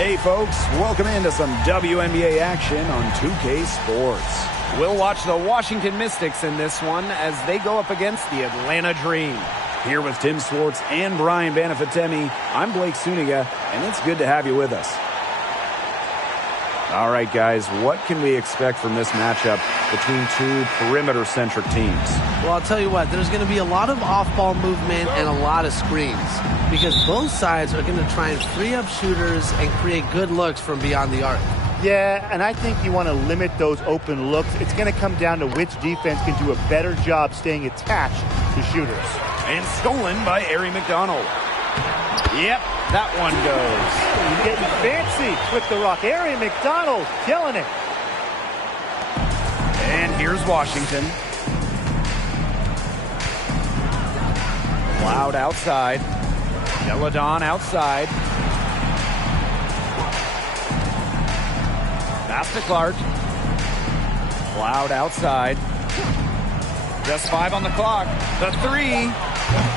Hey folks, welcome into some WNBA action on 2K Sports. We'll watch the Washington Mystics in this one as they go up against the Atlanta Dream. Here with Tim Swartz and Brian Banafitemi, I'm Blake Suniga, and it's good to have you with us. All right, guys, what can we expect from this matchup between two perimeter-centric teams? Well, I'll tell you what, there's going to be a lot of off-ball movement and a lot of screens because both sides are going to try and free up shooters and create good looks from beyond the arc. Yeah, and I think you want to limit those open looks. It's going to come down to which defense can do a better job staying attached to shooters. And stolen by Ari McDonald. Yep, that one goes. He's getting fancy with the rock. Ari McDonald killing it. And here's Washington. Loud outside. Deladon outside. Pass to Clark. Loud outside. Just 5 on the clock. The three.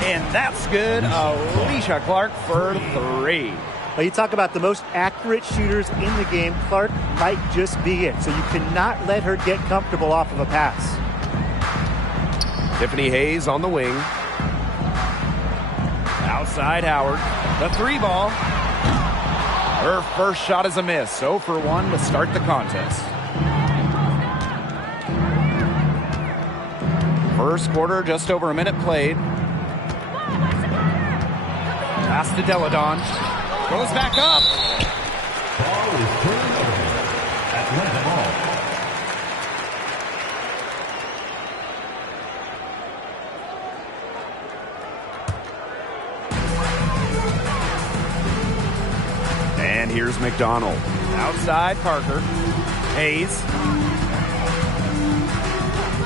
And that's good. Alicia Clark for 3. Well, you talk about the most accurate shooters in the game. Clark might just be it. So you cannot let her get comfortable off of a pass. Tiffany Hayes on the wing. Outside Howard. The 3 ball. Her first shot is a miss. 0 for 1 to start the contest. First quarter, just over a minute played. Pass to Deladon. Goes back up. Ball is turned over. Atlanta ball. And here's McDonald. Outside Parker. Hayes.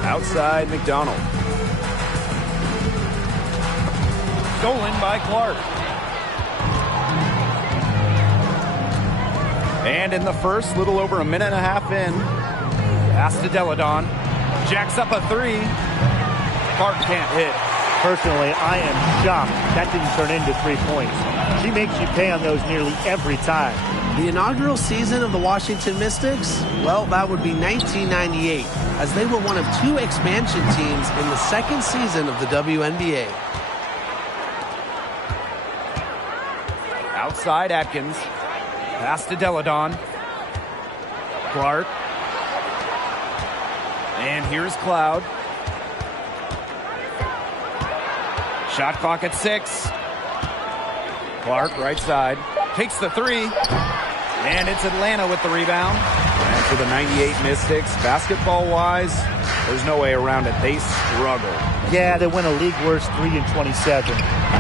Outside McDonald. Stolen by Clark. And in the first, little over a minute and a half in, pass to Deladon. Jacks up a 3. Clark can't hit. Personally, I am shocked that didn't turn into 3 points. She makes you pay on those nearly every time. The inaugural season of the Washington Mystics, well, that would be 1998, as they were one of 2 expansion teams in the second season of the WNBA. Outside Atkins. Pass to Deladon. Clark. And here's Cloud. Shot clock at 6. Clark, right side. Takes the 3. And it's Atlanta with the rebound. And for the 98 Mystics, basketball-wise, there's no way around it. They struggle. Yeah, they went a league worst 3-27.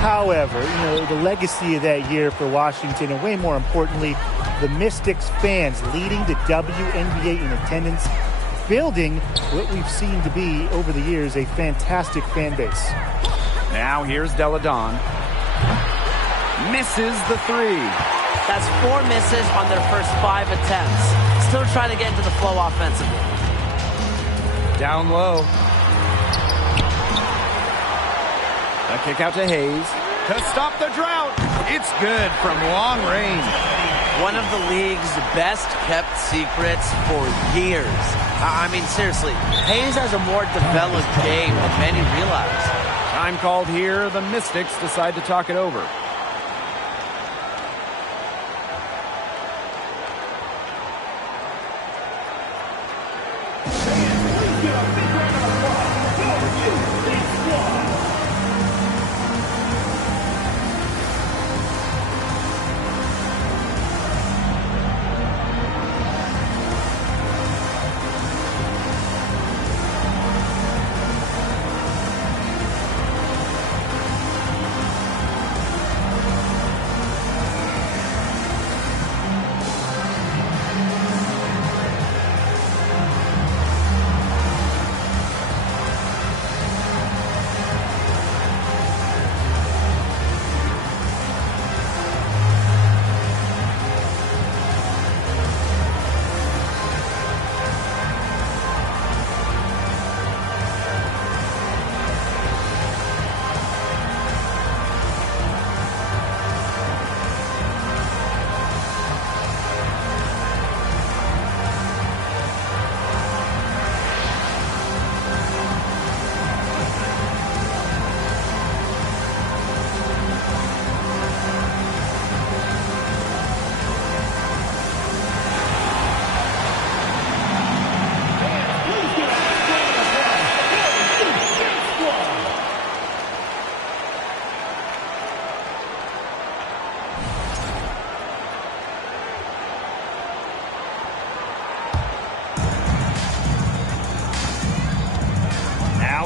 However, the legacy of that year for Washington, and way more importantly, the Mystics fans leading the WNBA in attendance, building what we've seen to be over the years a fantastic fan base. Now here's Deladon. Misses the 3. That's 4 misses on their first 5 attempts. Still trying to get into the flow offensively. Down low. A kick out to Hayes to stop the drought. It's good from long range. One of the league's best kept secrets for years. I mean, seriously, Hayes has a more developed game than many realize. Time called here. The Mystics decide to talk it over.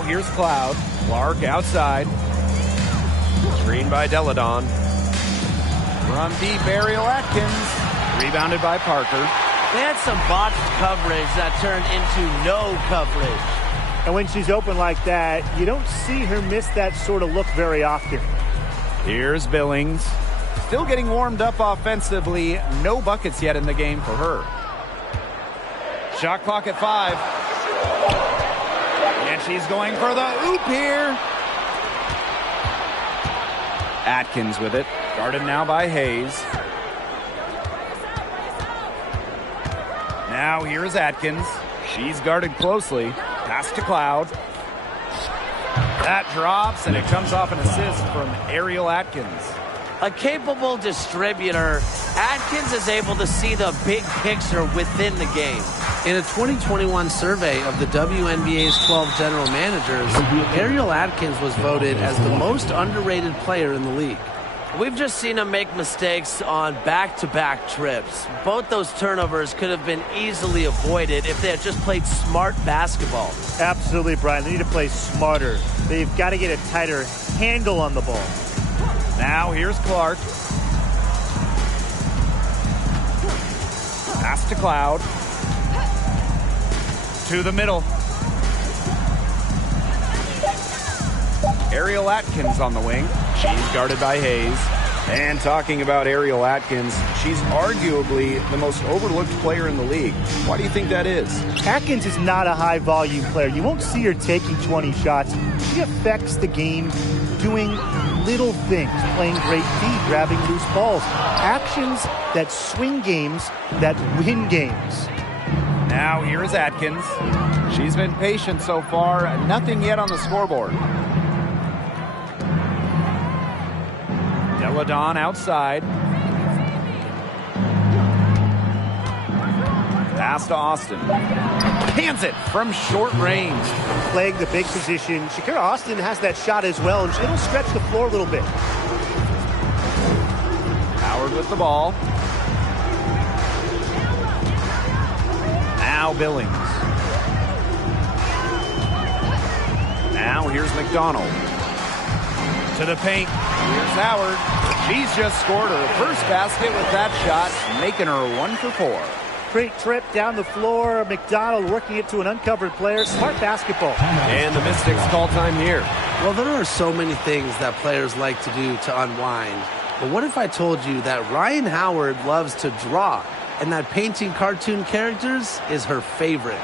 Now here's Cloud. Clark outside. Screen by Deladon. From deep, Ariel Atkins. Rebounded by Parker. They had some botched coverage that turned into no coverage. And when she's open like that, you don't see her miss that sort of look very often. Here's Billings. Still getting warmed up offensively. No buckets yet in the game for her. Shot clock at 5. And she's going for the oop here. Atkins with it. Guarded now by Hayes. Now here's Atkins. She's guarded closely. Pass to Cloud. That drops, and it comes off an assist from Ariel Atkins. A capable distributor, Atkins is able to see the big picture within the game. In a 2021 survey of the WNBA's 12 general managers, Ariel Atkins was voted as the most underrated player in the league. We've just seen him make mistakes on back-to-back trips. Both those turnovers could have been easily avoided if they had just played smart basketball. Absolutely, Brian. They need to play smarter. They've got to get a tighter handle on the ball. Now here's Clark. Pass to Cloud. To the middle. Ariel Atkins on the wing. She's guarded by Hayes. And talking about Ariel Atkins, she's arguably the most overlooked player in the league. Why do you think that is? Atkins is not a high-volume player. You won't see her taking 20 shots. She affects the game doing little things, playing great D, grabbing loose balls. Actions that swing games, that win games. Now here's Atkins. She's been patient so far. Nothing yet on the scoreboard. Deladon outside. Pass to Austin. Hands it from short range. Playing the big position. Shakira Austin has that shot as well, and it'll stretch the floor a little bit. Howard with the ball. Now Billings. Now here's McDonald. To the paint. Here's Howard. She's just scored her first basket with that shot, making her 1 for 4. Great trip down the floor. McDonald working it to an uncovered player. Smart basketball. And the Mystics call time here. Well, there are so many things that players like to do to unwind. But what if I told you that Ryan Howard loves to draw and that painting cartoon characters is her favorite?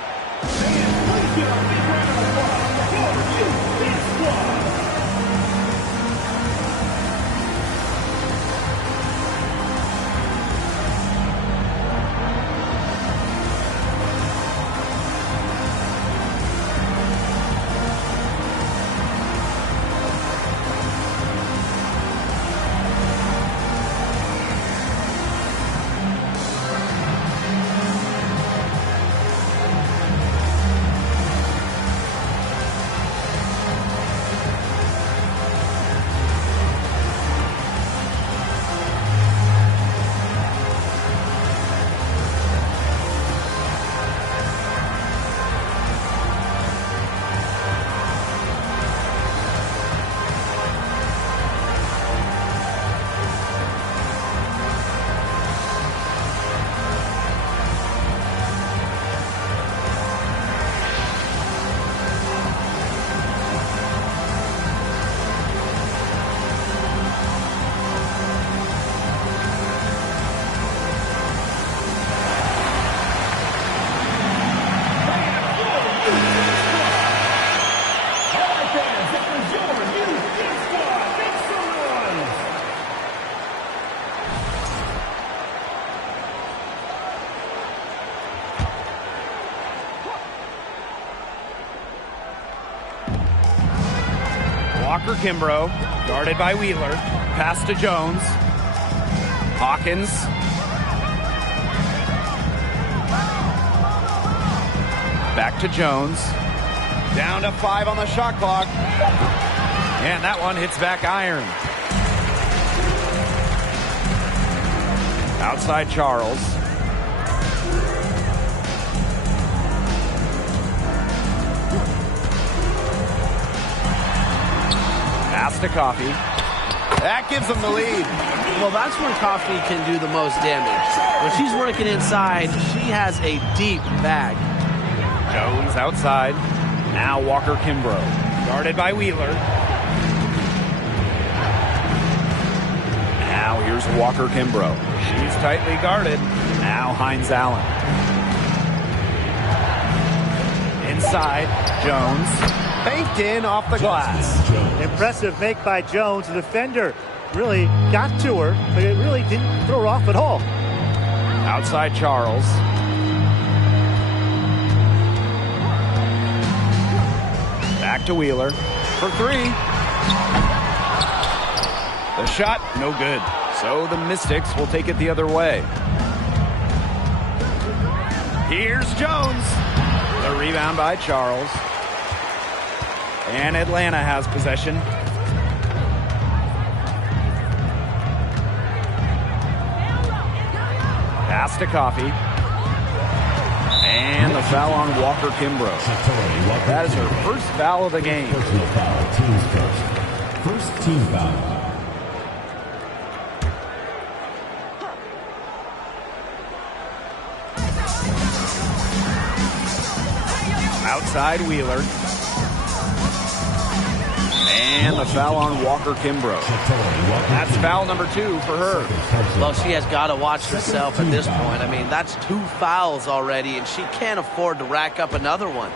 Walker Kimbrough, guarded by Wheeler. Pass to Jones. Hawkins. Back to Jones. Down to 5 on the shot clock. And that one hits back iron. Outside Charles. Pass to Coffee. That gives them the lead. Well, that's when Coffee can do the most damage. When she's working inside, she has a deep bag. Jones outside. Now Walker Kimbrough. Guarded by Wheeler. Now here's Walker Kimbrough. She's tightly guarded. Now Hines Allen. Inside, Jones. Baked in off the glass. Impressive make by Jones. The defender really got to her, but it really didn't throw her off at all. Outside Charles. Back to Wheeler for three. The shot, no good. So the Mystics will take it the other way. Here's Jones. The rebound by Charles. And Atlanta has possession. Pass to Coffee. And the foul on Walker Kimbrough. That is her first foul of the game. Personal foul, team's first. First team foul. Outside Wheeler. And the foul on Walker Kimbrough. That's foul number 2 for her. Well, she has got to watch herself at this point. I mean, that's 2 fouls already, and she can't afford to rack up another one.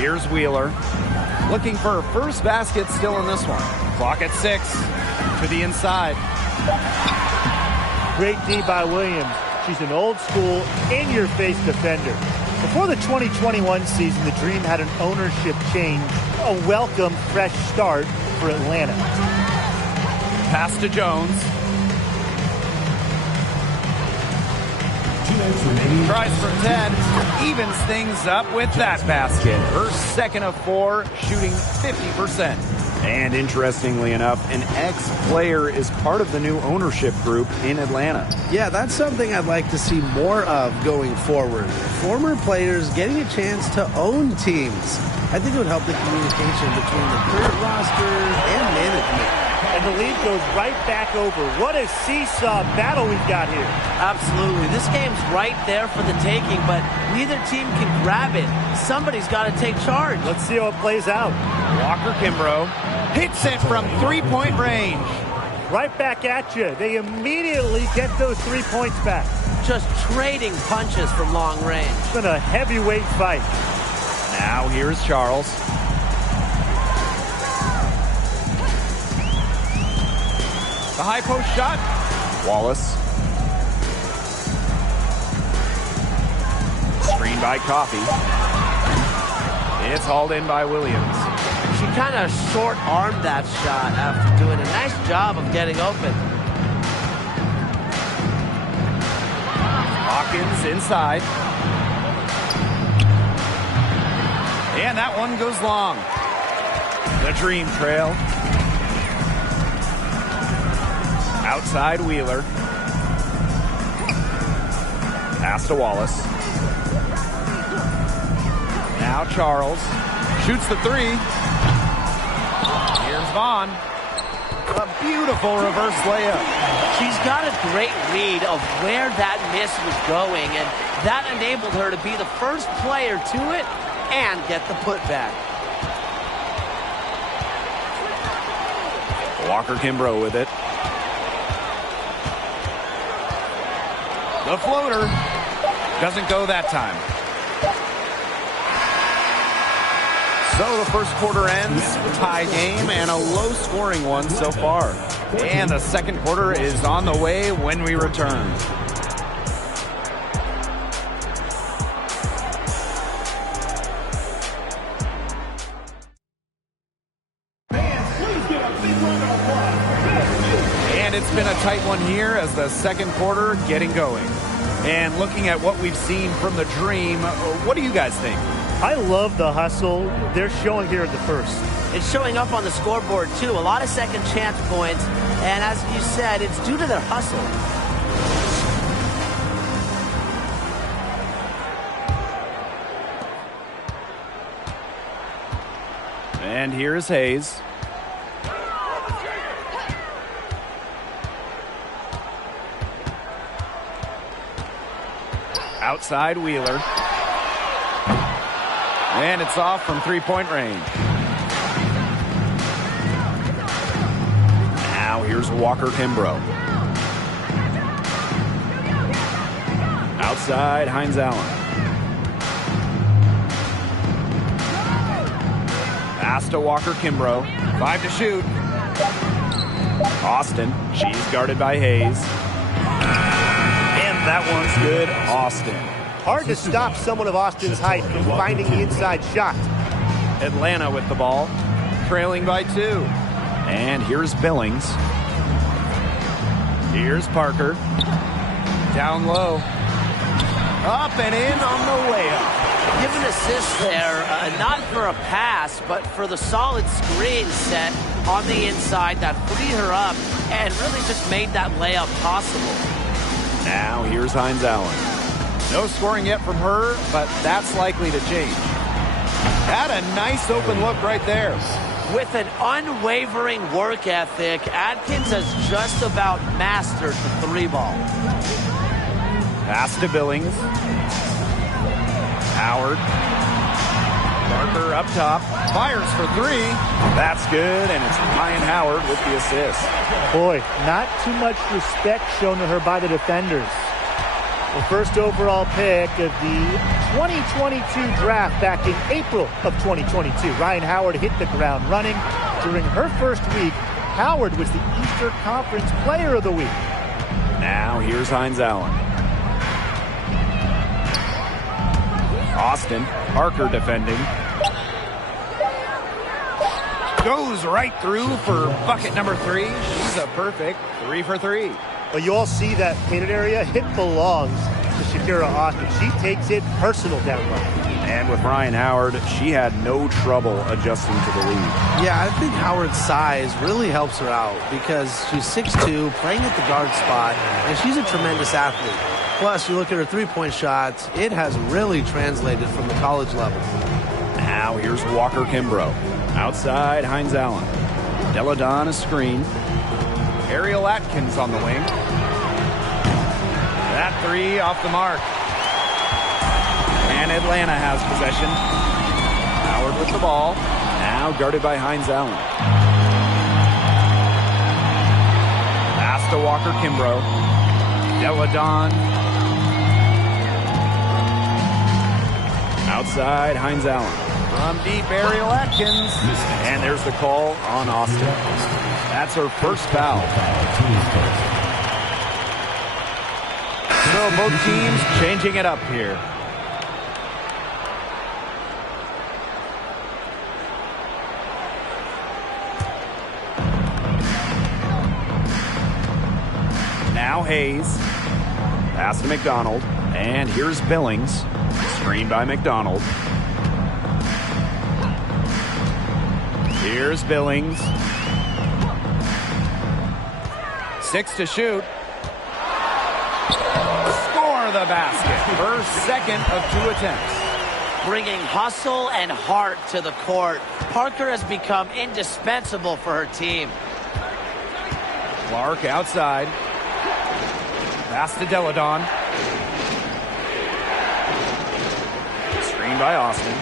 Here's Wheeler. Looking for her first basket still in this one. Clock at 6. To the inside. Great D by Williams. She's an old-school, in-your-face defender. Before the 2021 season, the Dream had an ownership change, a welcome, fresh start for Atlanta. Pass to Jones. Tries from 10. Evens things up with that basket. Her second of 4, shooting 50%. And interestingly enough, an ex-player is part of the new ownership group in Atlanta. Yeah, that's something I'd like to see more of going forward. Former players getting a chance to own teams. I think it would help the communication between the current roster and management. And the lead goes right back over. What a seesaw battle we've got here. Absolutely. This game's right there for the taking, but neither team can grab it. Somebody's got to take charge. Let's see how it plays out. Walker Kimbrough hits it from three-point range. Right back at you. They immediately get those 3 points back. Just trading punches from long range. It's been a heavyweight fight. Now here's Charles. The high post shot. Wallace. Screen by Coffee. It's hauled in by Williams. She kind of short-armed that shot after doing a nice job of getting open. Hawkins inside. And that one goes long. The Dream trail. Outside Wheeler. Pass to Wallace. Now Charles. Shoots the 3. Here's Vaughn. A beautiful reverse layup. She's got a great read of where that miss was going, and that enabled her to be the first player to it and get the putback. Walker Kimbrough with it. The floater doesn't go that time. So the first quarter ends, tie game, and a low-scoring one so far. And the second quarter is on the way when we return. And it's been a tight one here as the second quarter getting going. And looking at what we've seen from the Dream, what do you guys think? I love the hustle they're showing here at the first. It's showing up on the scoreboard, too. A lot of second chance points. And as you said, it's due to their hustle. And here's Hayes. Outside Wheeler. And it's off from three-point range. Now here's Walker Kimbrough. Outside Hines Allen. Pass to Walker Kimbrough. 5 to shoot. Austin. She's guarded by Hayes. And that one's good. Austin. Hard to stop someone of Austin's height from finding the inside shot. Atlanta with the ball. Trailing by 2. And here's Billings. Here's Parker. Down low. Up and in on the way up. Give an assist there, not for a pass, but for the solid screen set on the inside that freed her up and really just made that layup possible. Now here's Hines Allen. No scoring yet from her, but that's likely to change. Had a nice open look right there. With an unwavering work ethic, Atkins has just about mastered the 3-ball. Pass to Billings. Howard. Parker up top. Fires for 3. That's good, and it's Ryan Howard with the assist. Boy, not too much respect shown to her by the defenders. The first overall pick of the 2022 draft back in April of 2022. Ryan Howard hit the ground running. During her first week, Howard was the Eastern Conference Player of the Week. Now here's Hines Allen. Austin. Parker defending. Goes right through for bucket number 3. She's a perfect 3 for 3. Well, you all see that painted area. It belongs to Shakira Austin. She takes it personal down low. And with Ryan Howard, she had no trouble adjusting to the lead. Yeah, I think Howard's size really helps her out because she's 6'2", playing at the guard spot, and she's a tremendous athlete. Plus, you look at her three-point shots, it has really translated from the college level. Now here's Walker Kimbrough. Outside, Hines Allen. Deladon a screen. Ariel Atkins on the wing. That 3 off the mark. And Atlanta has possession. Howard with the ball. Now guarded by Hines Allen. Pass to Walker Kimbrough. Deladon. Outside, Hines Allen. From deep, Ariel Atkins. And there's the call on Austin. That's her first foul. So both teams changing it up here. Now Hayes. Pass to McDonald. And here's Billings. Screen by McDonald. Here's Billings. 6 to shoot. Score the basket. Her second of 2 attempts. Bringing hustle and heart to the court. Parker has become indispensable for her team. Clark outside. Pass to Deladon. Screen by Austin.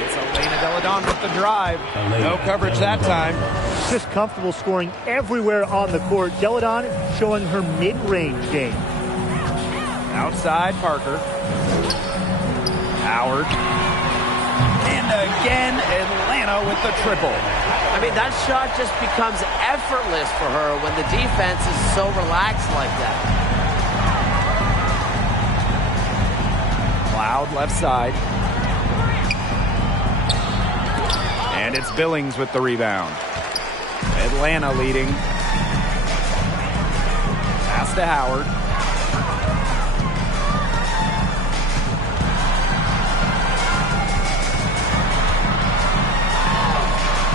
It's Elena Deladon with the drive. No coverage that time. Just comfortable scoring everywhere on the court. Deladon showing her mid-range game. Outside Parker. Howard. And again, Atlanta with the triple. I mean, that shot just becomes effortless for her when the defense is so relaxed like that. Cloud left side. And it's Billings with the rebound. Atlanta leading. Pass to Howard.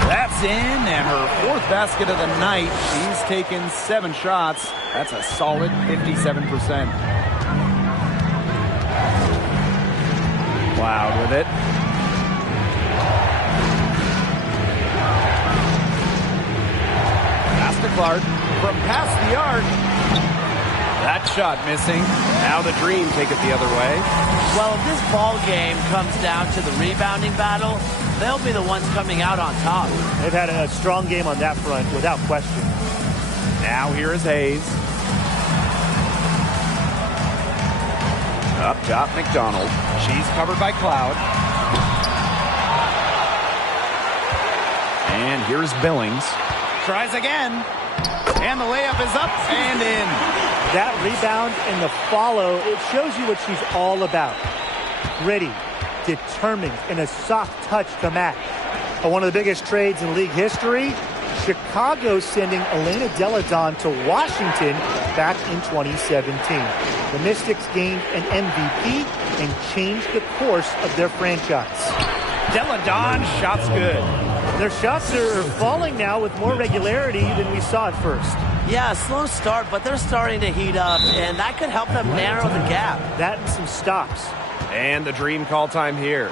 That's in, and her 4th basket of the night. She's taken 7 shots. That's a solid 57%. Cloud with it. Clark from past the arc. That shot missing. Now the Dream take it the other way. Well, if this ball game comes down to the rebounding battle, they'll be the ones coming out on top. They've had a strong game on that front, without question. Now here is Hayes. Up top, McDonald. She's covered by Cloud. And here's Billings. Tries again. And the layup is up and in. That rebound and the follow, it shows you what she's all about. Gritty, determined, and a soft touch to match. One of the biggest trades in league history, Chicago sending Elena Deladon to Washington back in 2017. The Mystics gained an MVP and changed the course of their franchise. Deladon, shots good. Their shots are falling now with more regularity than we saw at first. Yeah, slow start, but they're starting to heat up, and that could help them narrow the gap. That and some stops. And the Dream call time here.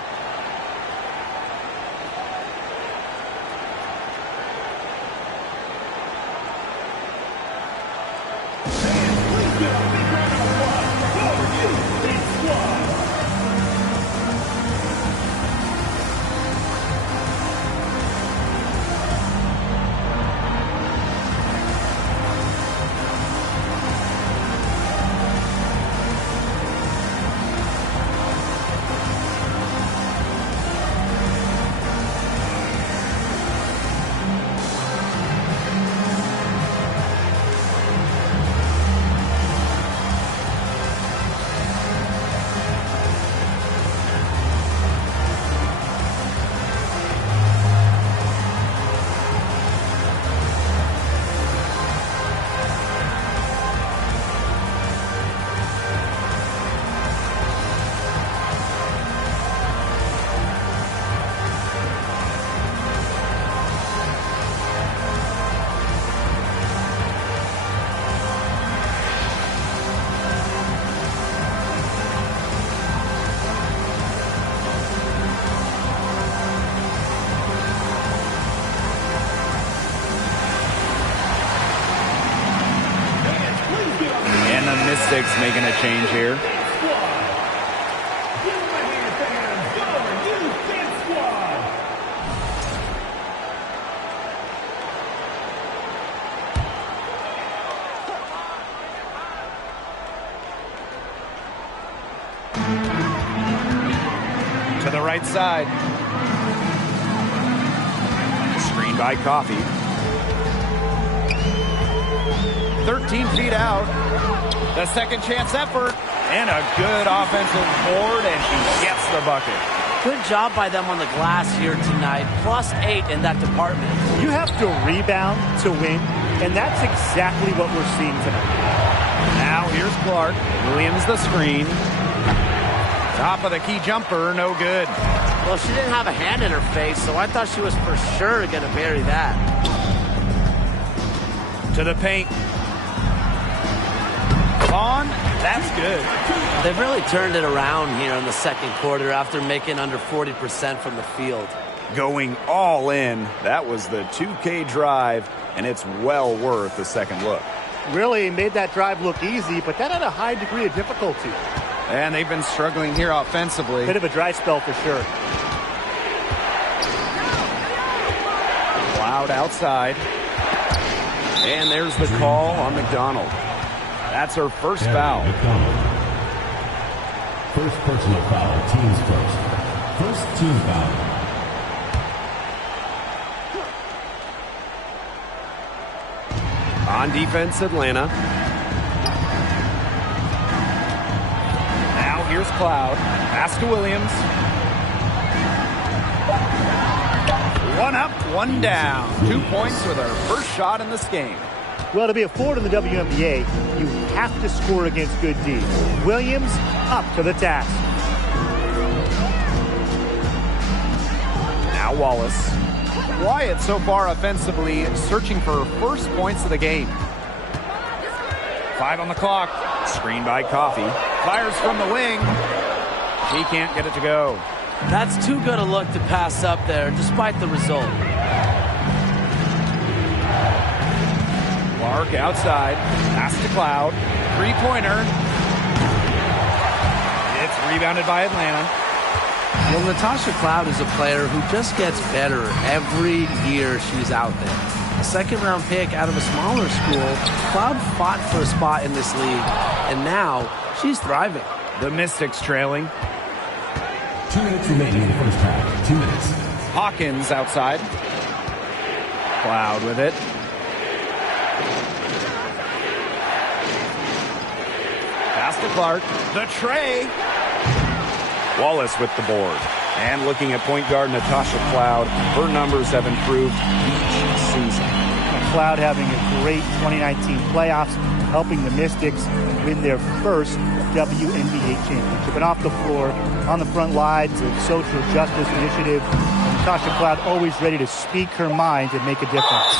Mystics making a change here. To the right side. Screen by Coffey. 13 feet out. The second chance effort. And a good offensive board, and she gets the bucket. Good job by them on the glass here tonight. +8 in that department. You have to rebound to win, and that's exactly what we're seeing tonight. Now here's Clark. Williams the screen. Top of the key jumper, no good. Well, she didn't have a hand in her face, so I thought she was for sure going to bury that. To the paint. On, that's good. They've really turned it around here in the second quarter after making under 40% from the field. Going all in. That was the 2K drive, and it's well worth the second look. Really made that drive look easy, but that had a high degree of difficulty. And they've been struggling here offensively. Bit of a dry spell for sure. Cloud outside. And there's the call on McDonald. That's her first foul. First personal foul, teams first. First team foul. On defense, Atlanta. Now here's Cloud. Pass to Williams. One up, one down. 2 points with her first shot in this game. Well, to be a forward in the WNBA, you have to score against good Ds. Williams up to the task. Now Wallace. Wyatt so far offensively searching for her first points of the game. 5 on the clock. Screen by Coffey. Fires from the wing. She can't get it to go. That's too good a look to pass up there, despite the result. Clark outside. Pass to Cloud. Three-pointer. It's rebounded by Atlanta. Well, Natasha Cloud is a player who just gets better every year she's out there. A second-round pick out of a smaller school, Cloud fought for a spot in this league, and now she's thriving. The Mystics trailing. 2 minutes remaining in the first half. 2 minutes. Hawkins outside. Cloud with it. Pass to Clark. The tray. Wallace with the board. And looking at point guard Natasha Cloud, her numbers have improved each season. Cloud having a great 2019 playoffs, helping the Mystics win their first WNBA championship. And off the floor, on the front lines of social justice initiative, Natasha Cloud always ready to speak her mind and make a difference.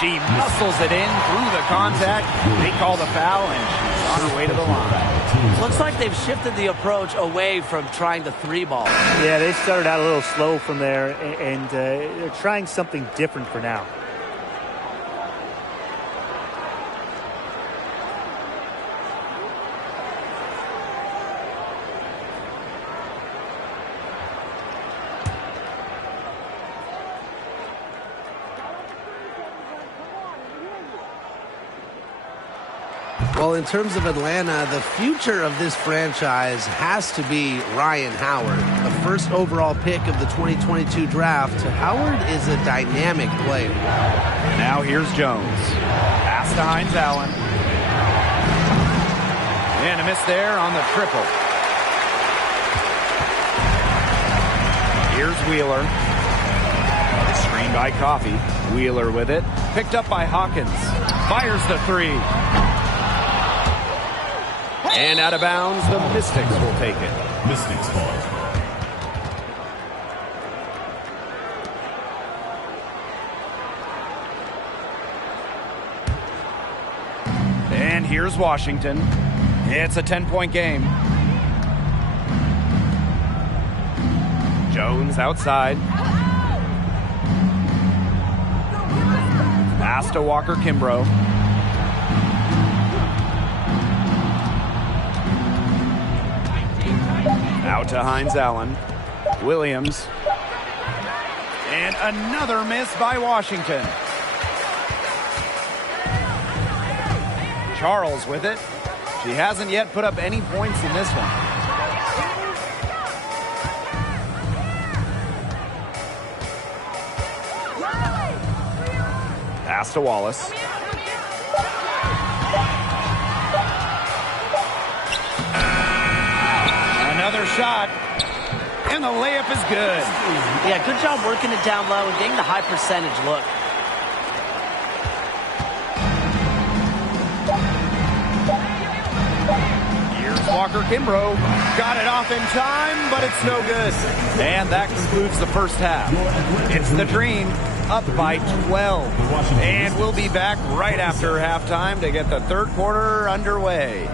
She muscles it in through the contact. They call the foul, and she's on her way to the line. Looks like they've shifted the approach away from trying the three ball. Yeah, they started out a little slow from there, and they're trying something different for now. Well, in terms of Atlanta, the future of this franchise has to be Ryan Howard, the first overall pick of the 2022 draft. Howard is a dynamic player. Now here's Jones. Pass to Hines Allen. And a miss there on the triple. Here's Wheeler. Screened by Coffey. Wheeler with it. Picked up by Hawkins. Fires the three. And out of bounds, the Mystics will take it. Mystics ball. And here's Washington. It's a 10-point game. Jones outside. Pass to Walker Kimbrough. Out to Hines Allen. Williams. And another miss by Washington. Charles with it. She hasn't yet put up any points in this one. Pass to Wallace. Another shot, and the layup is good. Yeah, good job working it down low and getting the high percentage look. Here's Walker Kimbrough. Got it off in time, but it's no good. And that concludes the first half. It's the Dream up by 12. And we'll be back right after halftime to get the third quarter underway.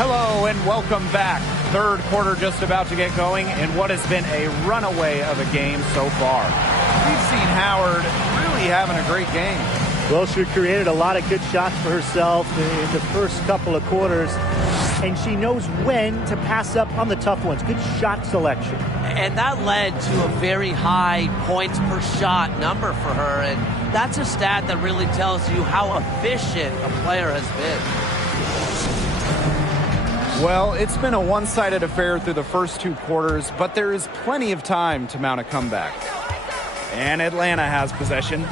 Hello and welcome back. Third quarter just about to get going in what has been a runaway of a game so far. We've seen Howard really having a great game. Well, she created a lot of good shots for herself in the first couple of quarters, and she knows when to pass up on the tough ones. Good shot selection. And that led to a very high points per shot number for her, and that's a stat that really tells you how efficient a player has been. Well, it's been a one-sided affair through the first two quarters, but there is plenty of time to mount a comeback. And Atlanta has possession,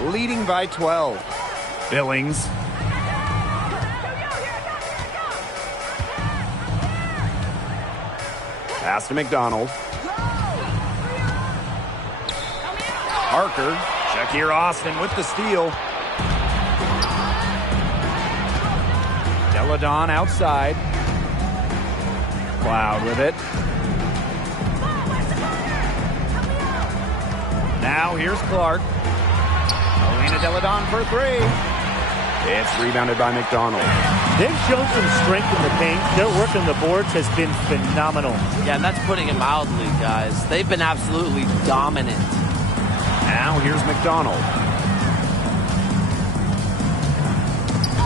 leading by 12. Billings. Pass to McDonald. Parker. Shakir Austin with the steal. Deladon outside. Cloud with it. Now here's Clark. Elena Deladon for three. It's rebounded by McDonald. They've shown some strength in the paint. Their work on the boards has been phenomenal. Yeah, and that's putting it mildly, guys. They've been absolutely dominant. Now here's McDonald.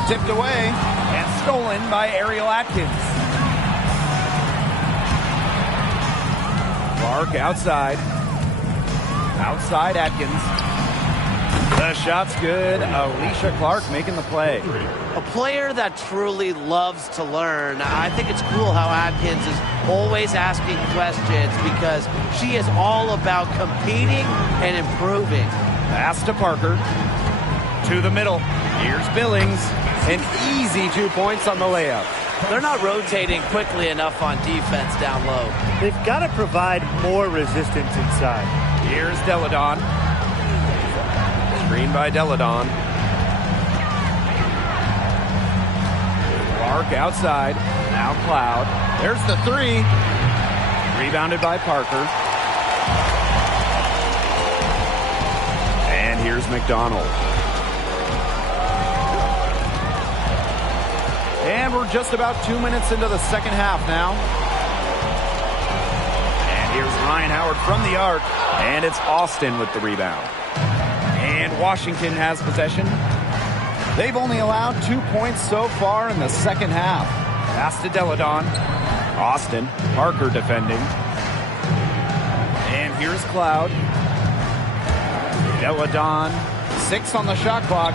Tipped away and stolen by Ariel Atkins. Clark outside. Outside Atkins. The shot's good. Alicia Clark making the play. A player that truly loves to learn. I think it's cool how Atkins is always asking questions because she is all about competing and improving. Pass to Parker. To the middle. Here's Billings. An easy 2 points on the layup. They're not rotating quickly enough on defense down low. They've got to provide more resistance inside. Here's Deladon. Screen by Deladon. Clark outside. Now Cloud. There's the three. Rebounded by Parker. And here's McDonald. And we're just about 2 minutes into the second half now. And here's Ryan Howard from the arc. And it's Austin with the rebound. And Washington has possession. They've only allowed 2 points so far in the second half. Pass to Deladon. Austin. Parker defending. And here's Cloud. Deladon. 6 on the shot clock.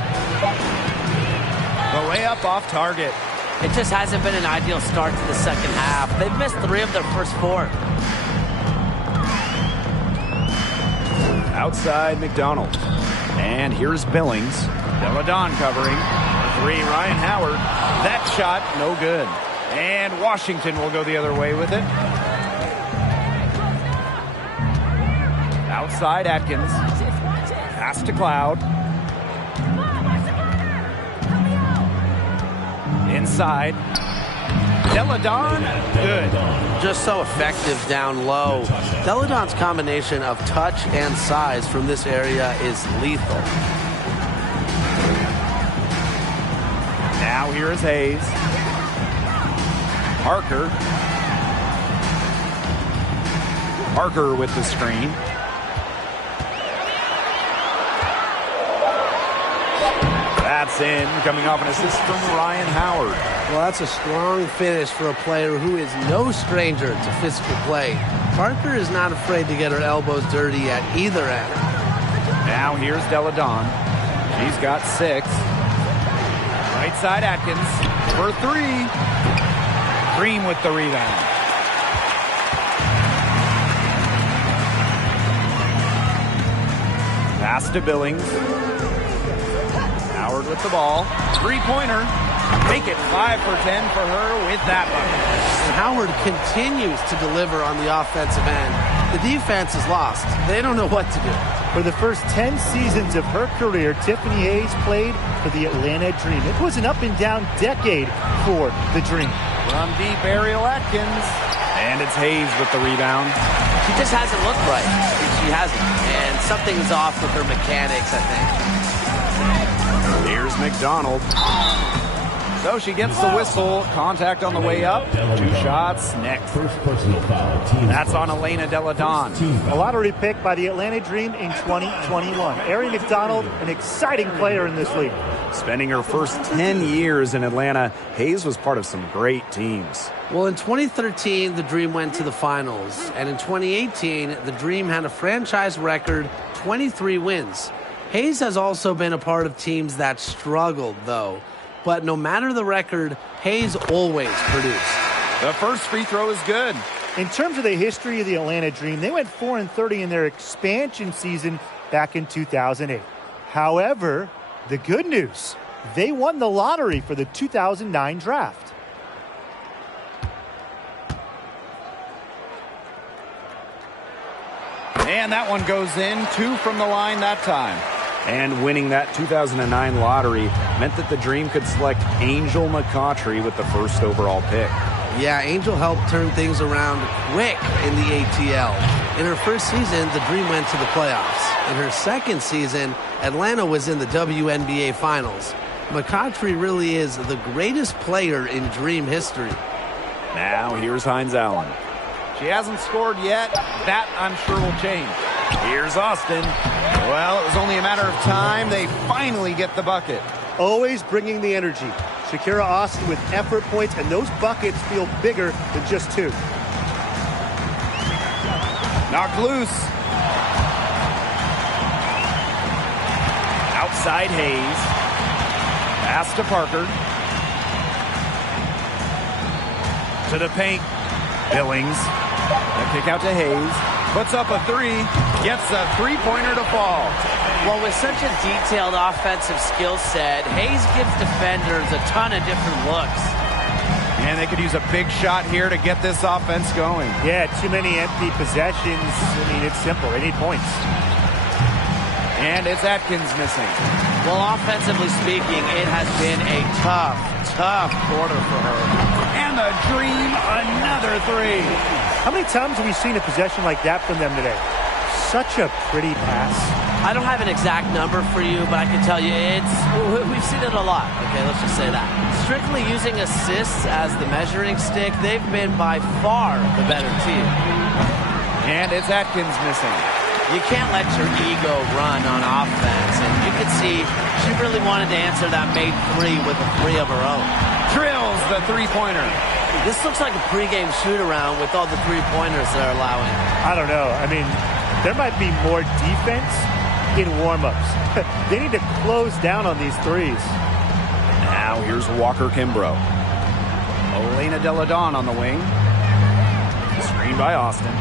The layup off target. It just hasn't been an ideal start to the second half. They've missed 3 of their first 4. Outside McDonald. And here's Billings. Deladon covering. For 3, Ryan Howard. That shot, no good. And Washington will go the other way with it. Outside Atkins. Pass to Cloud. Inside. Deladon, good. Just so effective down low. Deladon's combination of touch and size from this area is lethal. Now here is Hayes. Parker. Parker with the screen. That's in, coming off an assist from Ryan Howard. Well, that's a strong finish for a player who is no stranger to physical play. Parker is not afraid to get her elbows dirty at either end. Now here's Deladon. She's got 6. Right side Atkins for 3. Green with the rebound. Pass to Billings. Howard with the ball. 3-pointer. Make it 5 for 10 for her with that bucket. And Howard continues to deliver on the offensive end. The defense is lost. They don't know what to do. For the first 10 seasons of her career, Tiffany Hayes played for the Atlanta Dream. It was an up-and-down decade for the Dream. From deep, Ariel Atkins. And it's Hayes with the rebound. She just hasn't looked right. She hasn't. And something's off with her mechanics, I think. Here's McDonald. So she gets the whistle. Contact on the way up. 2 shots next. First personal foul. That's on Elena Deladon. A lottery pick by the Atlanta Dream in 2021. Ari McDonald, an exciting player in this league. Spending her first 10 years in Atlanta, Hayes was part of some great teams. Well, in 2013, the Dream went to the finals. And in 2018, the Dream had a franchise record 23 wins. Hayes has also been a part of teams that struggled, though. But no matter the record, Hayes always produced. The first free throw is good. In terms of the history of the Atlanta Dream, they went 4-30 in their expansion season back in 2008. However, the good news, they won the lottery for the 2009 draft. And that one goes in. 2 from the line that time. And winning that 2009 lottery meant that the Dream could select Angel McCoughtry with the first overall pick. Yeah, Angel helped turn things around quick in the ATL. In her first season, the Dream went to the playoffs. In her second season, Atlanta was in the WNBA Finals. McCoughtry really is the greatest player in Dream history. Now here's Hines Allen. She hasn't scored yet. That, I'm sure, will change. Here's Austin. Well, it was only a matter of time. They finally get the bucket. Always bringing the energy. Shakira Austin with effort points, and those buckets feel bigger than just 2. Knocked loose. Outside Hayes. Pass to Parker. To the paint. Billings. A kick out to Hayes. Puts up a 3. Gets a three-pointer to fall. Well, with such a detailed offensive skill set, Hayes gives defenders a ton of different looks. And they could use a big shot here to get this offense going. Yeah, too many empty possessions. I mean, it's simple. They need points. And it's Atkins missing. Well, offensively speaking, it has been a tough quarter for her. And the Dream, another 3. How many times have we seen a possession like that from them today? Such a pretty pass. I don't have an exact number for you, but I can tell you we've seen it a lot. Okay, let's just say that. Strictly using assists as the measuring stick, they've been by far the better team. And it's Atkins missing. You can't let your ego run on offense, and you can see she really wanted to answer that made 3 with a 3 of her own. Drills the three-pointer. This looks like a pregame shoot-around with all the three-pointers they're allowing. I don't know. I mean, there might be more defense in warm-ups. They need to close down on these threes. Now here's Walker Kimbrough. Elena Deladon on the wing. Screen by Austin.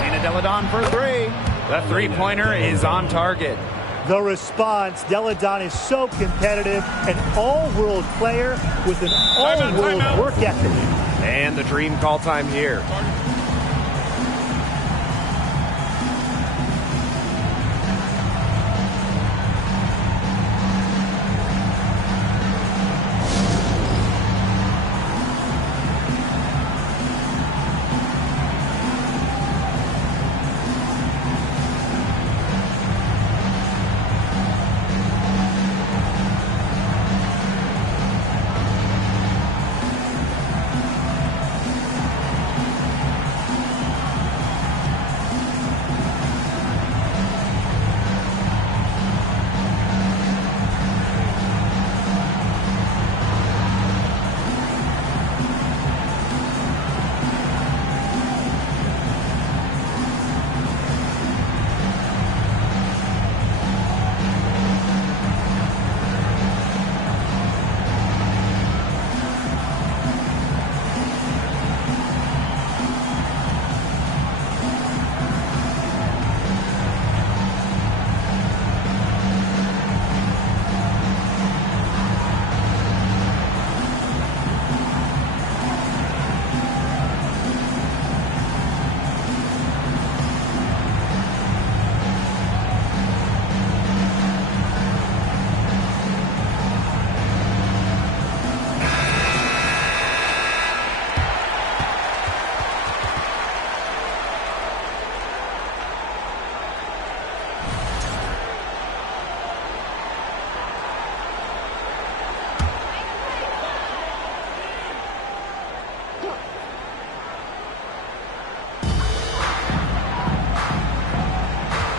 Elena Deladon for 3. The three-pointer is on target. The response, Deladon is so competitive, an all-world player with an all-world work ethic. And the Dream call time here.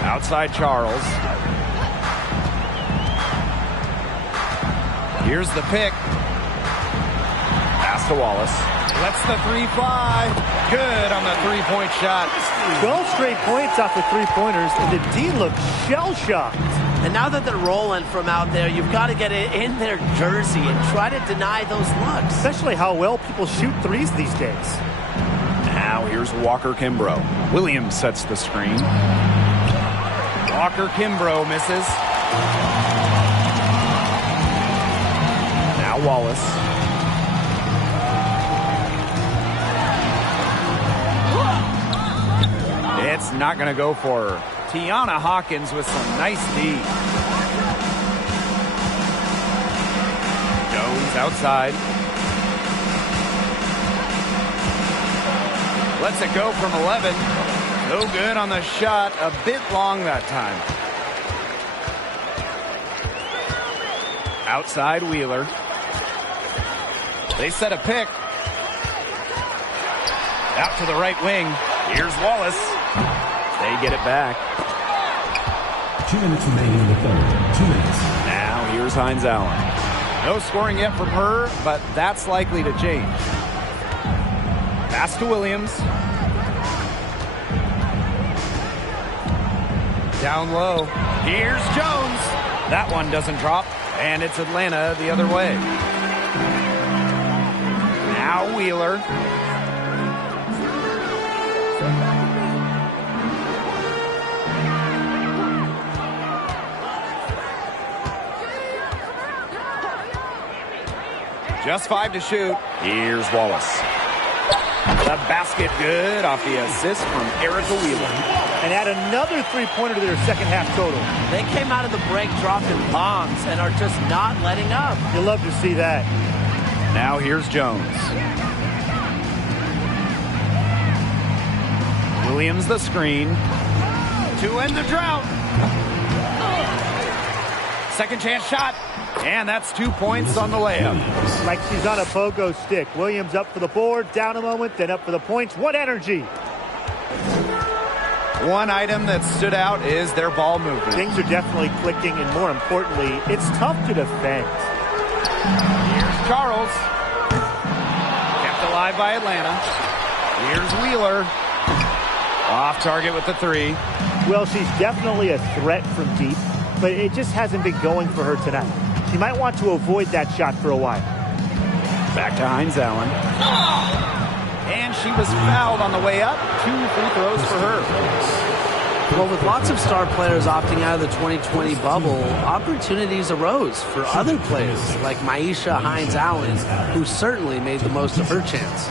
Outside Charles. Here's the pick. Pass to Wallace. Lets the 3 fly. Good on the three-point shot. 12 straight points off the three-pointers, and the D looked shell-shocked. And now that they're rolling from out there, you've got to get it in their jersey and try to deny those looks. Especially how well people shoot threes these days. Now here's Walker Kimbrough. Williams sets the screen. Walker Kimbrough misses. Now Wallace. It's not going to go for her. Tiana Hawkins with some nice D. Jones outside. Lets it go from 11. No good on the shot. A bit long that time. Outside Wheeler. They set a pick. Out to the right wing. Here's Wallace. They get it back. 2 minutes remaining in the third. 2 minutes. Now here's Hines Allen. No scoring yet from her, but that's likely to change. Pass to Williams. Down low. Here's Jones. That one doesn't drop, and it's Atlanta the other way. Now Wheeler. Just 5 to shoot. Here's Wallace. The basket good off the assist from Erica Wheeler. And add another three-pointer to their second half total. They came out of the break dropping bombs and are just not letting up. You'll love to see that. Now here's Jones. Williams the screen. To end the drought. Second chance shot. And that's 2 points on the layup. Like she's on a pogo stick. Williams up for the board, down a moment, then up for the points. What energy! One item that stood out is their ball movement. Things are definitely clicking, and more importantly, it's tough to defend. Here's Charles. Kept alive by Atlanta. Here's Wheeler. Off target with the three. Well, she's definitely a threat from deep, but it just hasn't been going for her tonight. She might want to avoid that shot for a while. Back to Hines Allen. And she was fouled on the way up. 2 free throws for her. Well, with lots of star players opting out of the 2020 bubble, opportunities arose for other players like Maisha Hines Allen, who certainly made the most of her chance.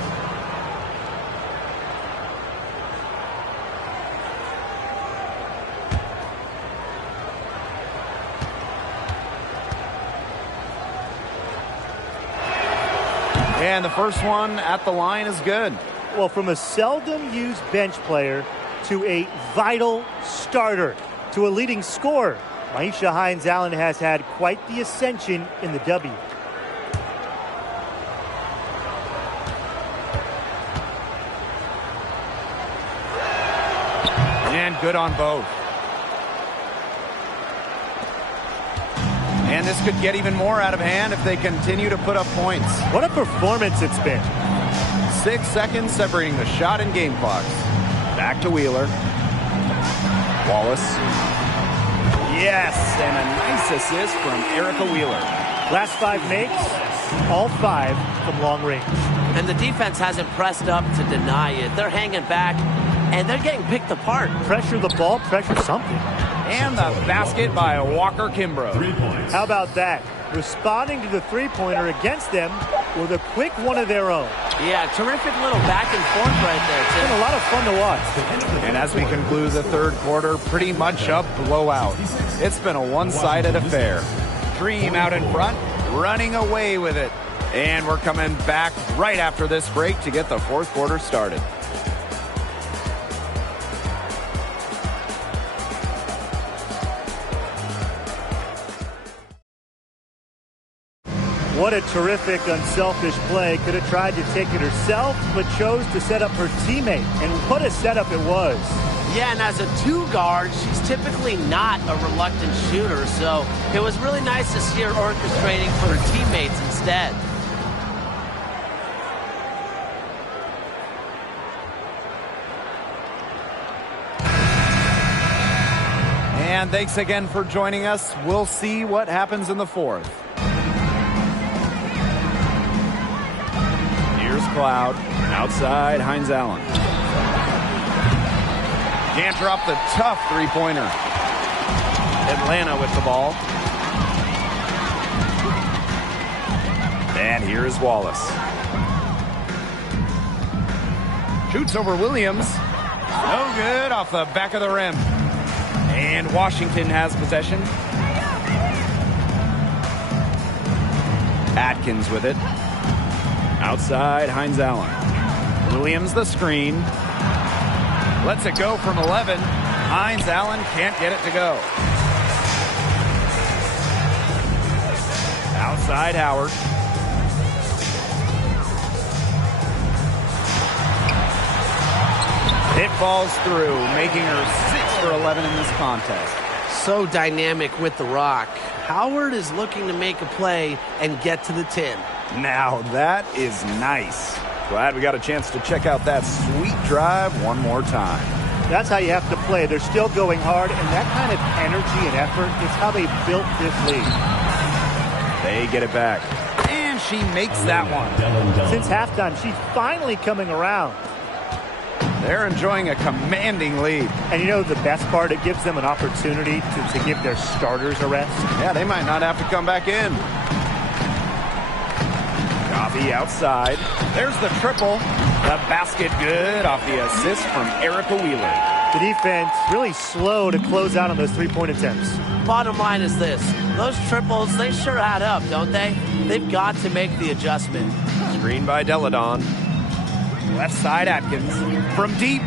And the first one at the line is good. Well, from a seldom used bench player to a vital starter to a leading scorer, Maisha Hines Allen has had quite the ascension in the W. And good on both. And this could get even more out of hand if they continue to put up points. What a performance it's been. 6 seconds separating the shot and game clocks. Back to Wheeler. Wallace. Yes, and a nice assist from Erica Wheeler. Last 5 makes, all 5 from long range. And the defense hasn't pressed up to deny it. They're hanging back, and they're getting picked apart. Pressure the ball, pressure something. And the basket by Walker Kimbrough. 3 points. How about that? Responding to the three-pointer against them with a quick one of their own. Yeah, terrific little back and forth right there, It's been too. a lot of fun to watch. And as we conclude the third quarter, pretty much a blowout. It's been a one-sided affair. Dream out in front, running away with it. And we're coming back right after this break to get the fourth quarter started. What a terrific, unselfish play. Could have tried to take it herself, but chose to set up her teammate. And what a setup it was. Yeah, and as a 2-guard, she's typically not a reluctant shooter, so it was really nice to see her orchestrating for her teammates instead. And thanks again for joining us. We'll see what happens in the fourth. Here's Cloud. Outside, Hines Allen. Can't drop the tough three-pointer. Atlanta with the ball. And here is Wallace. Shoots over Williams. No good off the back of the rim. And Washington has possession. Atkins with it. Outside, Hines Allen. Williams the screen. Lets it go from 11. Hines Allen can't get it to go. Outside, Howard. It falls through, making her 6 for 11 in this contest. So dynamic with the rock. Howard is looking to make a play and get to the 10. Now that is nice. Glad we got a chance to check out that sweet drive one more time. That's how you have to play. They're still going hard, and that kind of energy and effort is how they built this lead. They get it back. And she makes that one. Since halftime, she's finally coming around. They're enjoying a commanding lead. And you know the best part? It gives them an opportunity to give their starters a rest. Yeah, they might not have to come back in. Coffee outside. There's the triple. The basket good off the assist from Erica Wheeler. The defense really slow to close out on those three-point attempts. Bottom line is this. Those triples, they sure add up, don't they? They've got to make the adjustment. Screen by Deladon. Left side Atkins. From deep.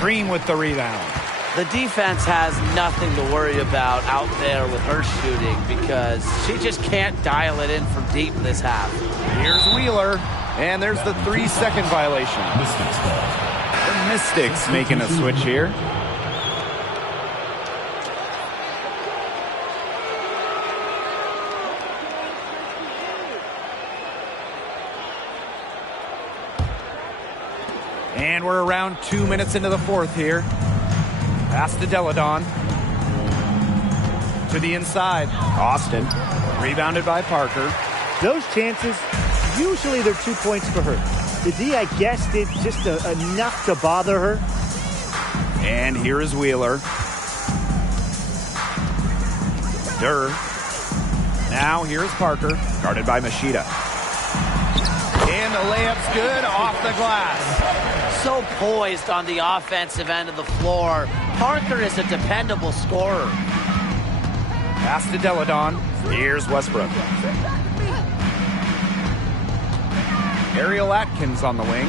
Green with the rebound. The defense has nothing to worry about out there with her shooting because she just can't dial it in from deep this half. Here's Wheeler. And there's the 3-second violation. The Mystics making a switch here. And we're around 2 minutes into the fourth here. Pass to Deladon. To the inside. Austin. Rebounded by Parker. Those chances, usually they're 2 points for her. The D, I guess, did just enough to bother her. And here is Wheeler. Durr. Now here's Parker. Guarded by Machida. And the layup's good off the glass. So poised on the offensive end of the floor. Parker is a dependable scorer. Pass to Deladon. Here's Westbrook. Ariel Atkins on the wing.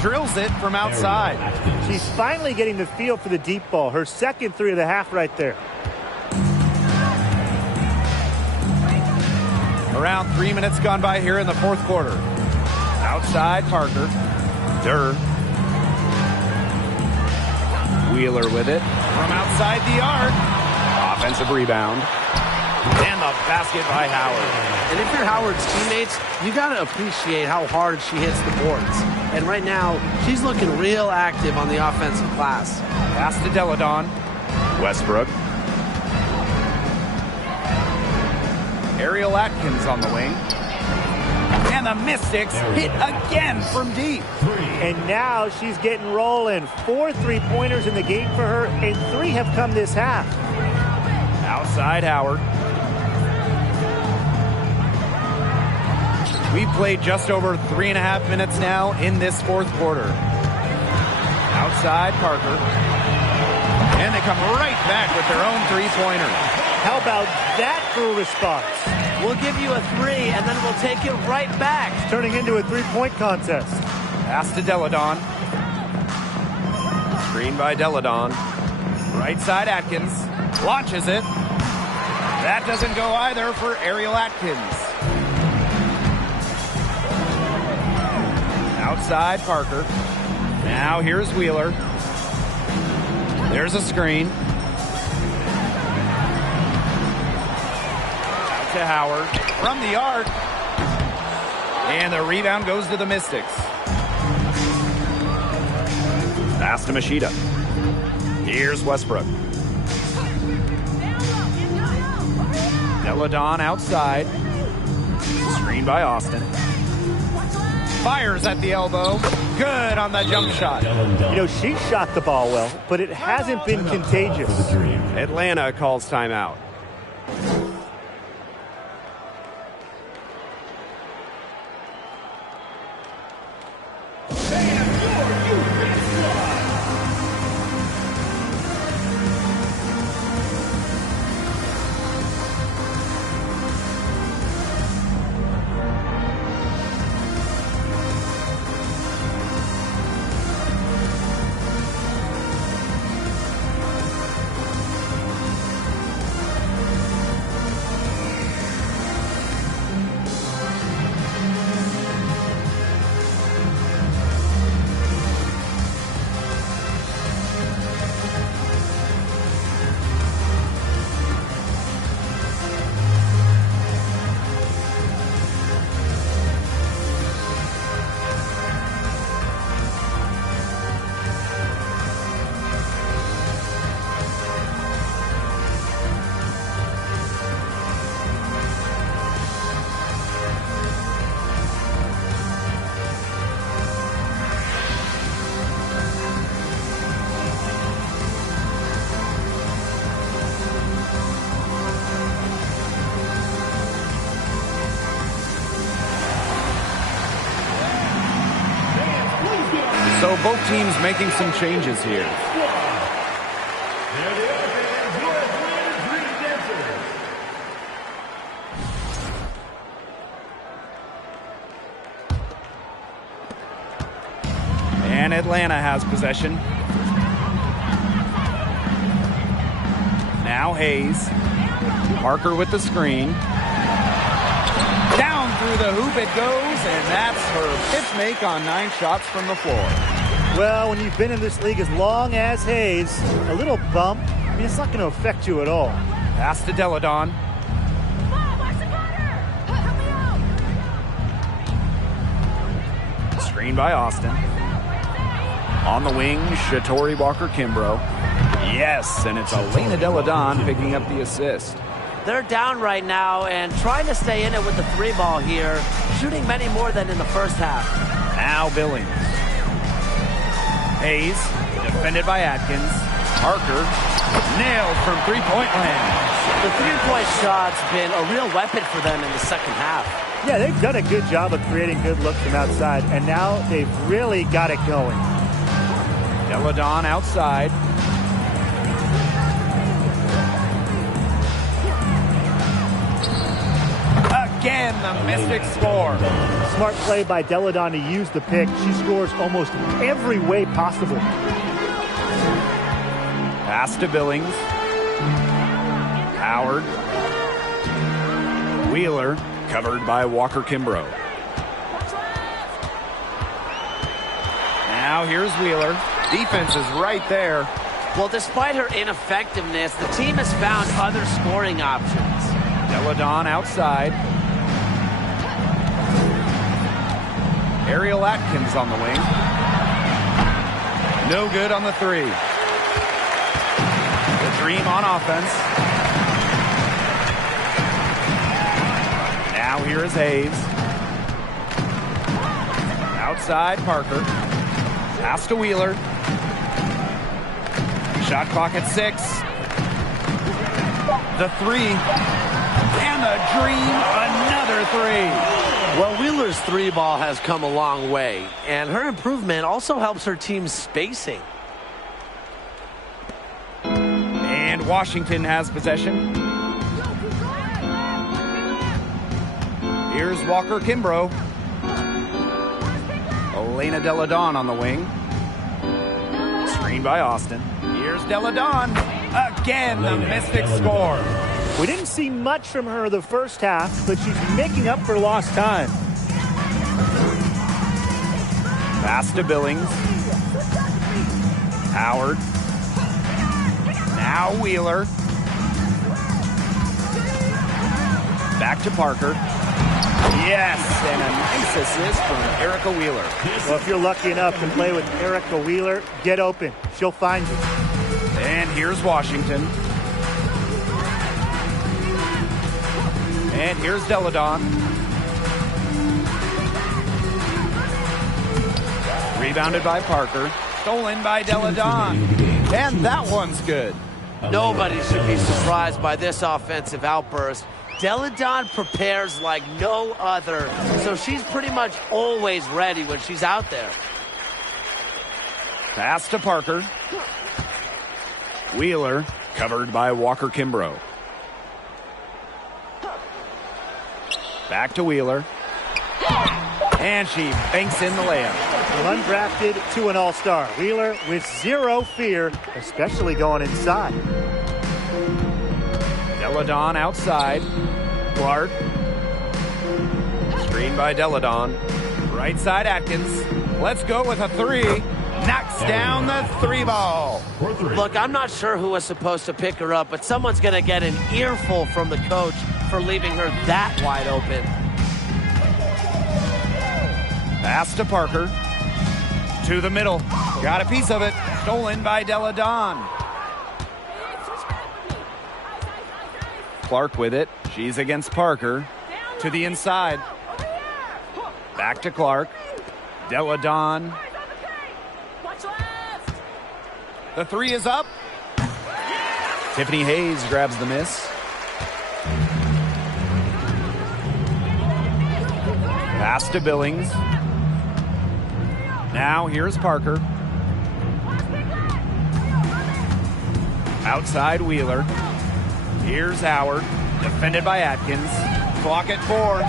Drills it from outside. She's finally getting the feel for the deep ball. Her second three of the half right there. Around 3 minutes gone by here in the fourth quarter. Outside Parker. Durr. Wheeler with it. From outside the arc. Offensive rebound. And the basket by Howard. And if you're Howard's teammates, you got to appreciate how hard she hits the boards. And right now, she's looking real active on the offensive glass. Pass to Deladon. Westbrook. Ariel Atkins on the wing. And the Mystics hit again from deep. And now she's getting rolling. 4 3-pointers in the game for her, and 3 have come this half. Outside Howard. We've played just over 3.5 minutes now in this fourth quarter. Outside Parker. And they come right back with their own three-pointer. How about that for a response? We'll give you a 3, and then we'll take it right back. It's turning into a 3-point contest. Pass to Deladon. Screen by Deladon. Right side Atkins. Launches it. That doesn't go either for Ariel Atkins. Outside Parker. Now here's Wheeler. There's a screen. Out to Howard. From the arc. And the rebound goes to the Mystics. Pass to Machida. Here's Westbrook. Deladon outside. Screen by Austin. Fires at the elbow. Good on the jump shot. You know, she shot the ball well, but it hasn't been contagious. Atlanta calls timeout. So both teams making some changes here. And Atlanta has possession. Now Hayes. Parker with the screen. Down through the hoop it goes, and that's her fifth make on 9 shots from the floor. Well, when you've been in this league as long as Hayes, a little bump, I mean, it's not going to affect you at all. Pass to Deladon. Screen by Austin. On the wing, Shatori Walker-Kimbrough. Yes, and it's Elena Deladon picking up the assist. They're down right now and trying to stay in it with the 3-ball here, shooting many more than in the first half. Now Billings. Hayes, defended by Atkins. Parker, nailed from three-point land. The 3-point shot's been a real weapon for them in the second half. Yeah, they've done a good job of creating good looks from outside, and now they've really got it going. Deladon outside. Again, the Mystics score. Smart play by Deladon to use the pick. She scores almost every way possible. Pass to Billings. Howard. Wheeler, covered by Walker-Kimbrough. Now here's Wheeler. Defense is right there. Well, despite her ineffectiveness, the team has found other scoring options. Deladon outside. Ariel Atkins on the wing. No good on the 3. The Dream on offense. Now here is Hayes. Outside Parker. Pass to Wheeler. Shot clock at 6. The 3. And the Dream, another 3. Well, Wheeler's 3-ball has come a long way, and her improvement also helps her team's spacing. And Washington has possession. Here's Walker-Kimbrough. Elena Deladon on the wing. Screen by Austin. Here's Deladon. Again, the Mystics score. We didn't see much from her the first half, but she's making up for lost time. Pass to Billings. Howard. Now Wheeler. Back to Parker. Yes, and a nice assist from Erica Wheeler. Well, if you're lucky enough to play with Erica Wheeler, get open. She'll find you. And here's Washington. And here's Deladon. Rebounded by Parker. Stolen by Deladon. And that one's good. Nobody should be surprised by this offensive outburst. Deladon prepares like no other, so she's pretty much always ready when she's out there. Pass to Parker. Wheeler, covered by Walker-Kimbrough. Back to Wheeler. And she banks in the layup. From undrafted to an all-star. Wheeler with zero fear, especially going inside. Deladon outside. Clark. Screen by Deladon. Right side Atkins. Let's go with a 3. Knocks down the 3-ball. Look, I'm not sure who was supposed to pick her up, but someone's going to get an earful from the coach for leaving her that wide open. Pass to Parker. To the middle. Got a piece of it. Stolen by Deladon. Clark with it. She's against Parker. To the inside. Back to Clark. Deladon. The 3 is up. Tiffany Hayes grabs the miss. Pass to Billings. Now here's Parker. Outside Wheeler. Here's Howard. Defended by Atkins. Clock at 4.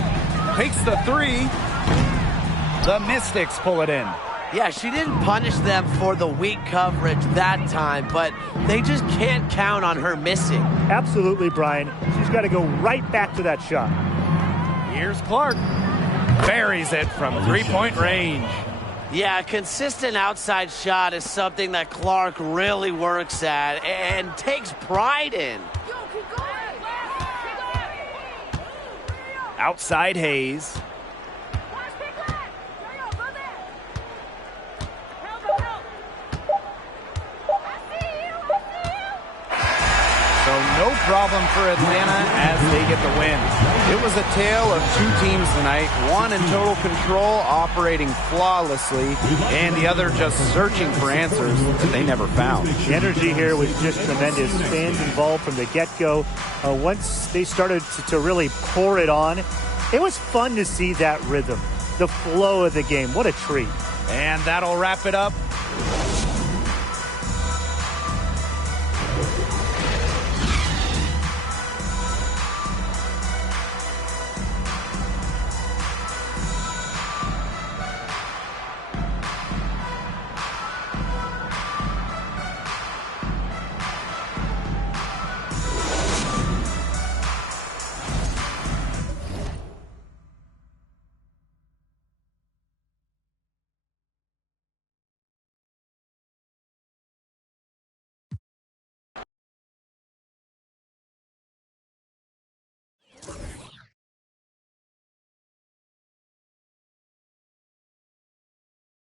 Takes the 3. The Mystics pull it in. Yeah, she didn't punish them for the weak coverage that time, but they just can't count on her missing. Absolutely, Brian. She's got to go right back to that shot. Here's Clark. Buries it from three-point range. Yeah, a consistent outside shot is something that Clark really works at and takes pride in. Outside Hayes. So no problem for Atlanta as they get the win. It was a tale of two teams tonight, one in total control, operating flawlessly, and the other just searching for answers that they never found. The energy here was just tremendous. Fans involved from the get-go. Once they started to really pour it on, it was fun to see that rhythm, the flow of the game. What a treat. And that'll wrap it up